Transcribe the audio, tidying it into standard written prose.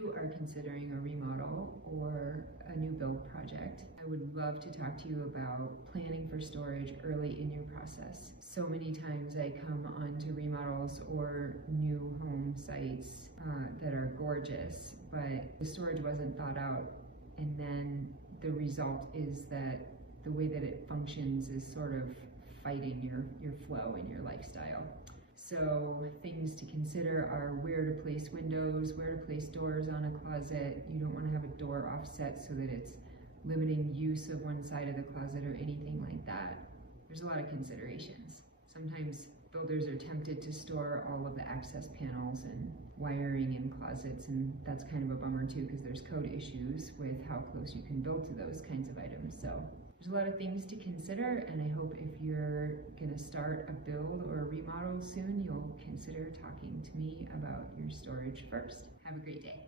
you are considering a remodel or a new build project, I would love to talk to you about planning for storage early in your process. So many times I come onto remodels or new home sites that are gorgeous, but the storage wasn't thought out, and then the result is that the way that it functions is sort of fighting your flow and your lifestyle. So things to consider are where to place windows, where to place doors on a closet. You don't want to have a door offset so that it's limiting use of one side of the closet or anything like that. There's a lot of considerations. Sometimes builders are tempted to store all of the access panels and wiring in closets, and that's kind of a bummer too, because there's code issues with how close you can build to those kinds of items. So there's a lot of things to consider, and I hope if you're gonna start a build or a remodel soon, you'll consider talking to me about your storage first. Have a great day.